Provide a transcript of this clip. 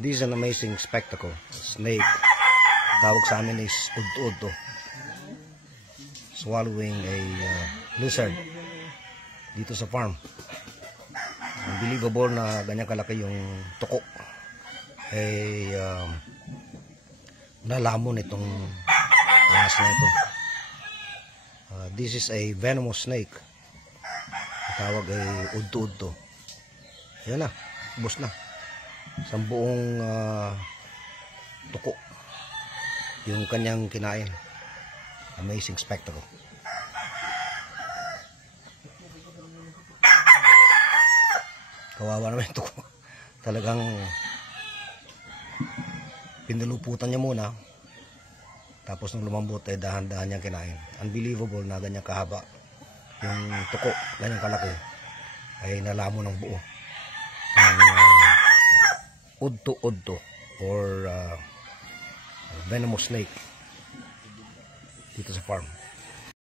This is an amazing spectacle. Snake. Tawag sa amin is udto-udto. Swallowing a lizard dito sa farm. Unbelievable na ganyan kalaki yung tuko. Nalamon itong ahas na ito. This is a venomous snake. Tawag ay udto-udto. Yan na, ubos na. Sa buong tuko yung kanyang kinain. Amazing spectacle. Kawawa naman ito. Talagang pinuluputan niya muna, tapos nung lumambot ay dahan-dahan niyang kinain. Unbelievable na ganyan kahaba yung tuko, ganyan kalaki ay nalamo ng buo ng udto-udto or venomous snake dito sa farm.